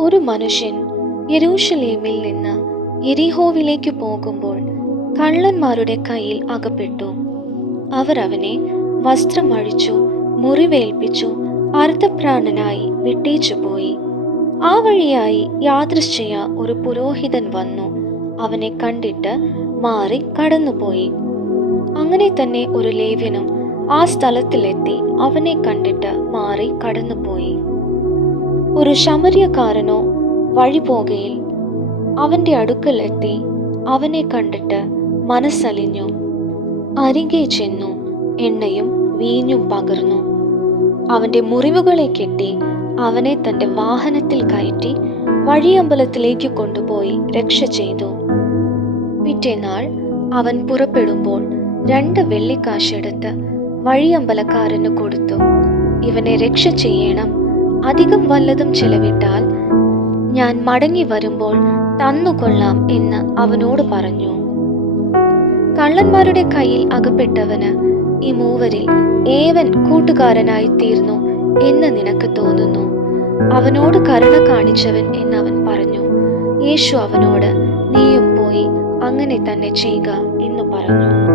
ഒരു മനുഷ്യൻ യരൂഷലേമിൽ നിന്ന് എരിഹോവിലേക്ക് പോകുമ്പോൾ കള്ളന്മാരുടെ കയ്യിൽ അകപ്പെട്ടു. അവർ അവനെ വസ്ത്രം അഴിച്ചു മുറിവേൽപ്പിച്ചു അർദ്ധപ്രാണനായി വിട്ടേച്ചു പോയി ആ വഴിയായി യാദൃശ്ചയ ഒരു പുരോഹിതൻ വന്നു. അവനെ കണ്ടിട്ട് മാറി കടന്നുപോയി. അങ്ങനെ തന്നെ ഒരു ലേവ്യനും ആ സ്ഥലത്തിലെത്തി അവനെ കണ്ടിട്ട് മാറി കടന്നുപോയി. ഒരു ശമര്യക്കാരനോ വഴി പോകയിൽ അവന്റെ അടുക്കൽ എത്തി അവനെ കണ്ടിട്ട് മനസ്സലിഞ്ഞു. അരികെ ചെന്നു എണ്ണയും വീഞ്ഞും പകർന്നു. അവന്റെ മുറിവുകളെ കെട്ടി അവനെ തന്റെ വാഹനത്തിൽ കയറ്റി വഴിയമ്പലത്തിലേക്ക് കൊണ്ടുപോയി രക്ഷ ചെയ്തു. പിറ്റേനാൾ അവൻ പുറപ്പെടുമ്പോൾ രണ്ട് വെള്ളിക്കാശെടുത്ത് വഴിയമ്പലക്കാരന് കൊടുത്തു. ഇവനെ രക്ഷ ചെയ്യണം അധികം വല്ലതും ചെലവിട്ടാൽ ഞാൻ മടങ്ങി വരുമ്പോൾ തന്നുകൊള്ളാം എന്ന് അവനോട് പറഞ്ഞു. കള്ളന്മാരുടെ കയ്യിൽ അകപ്പെട്ടവന് ഈ മൂവരിൽ ഏവൻ കൂട്ടുകാരനായി തീർന്നു എന്ന് നിനക്ക് തോന്നുന്നു? അവനോട് കരുണ കാണിച്ചവൻ എന്നവൻ പറഞ്ഞു. യേശു അവനോട് നീയും പോയി അങ്ങനെ തന്നെ ചെയ്യുക എന്ന് പറഞ്ഞു.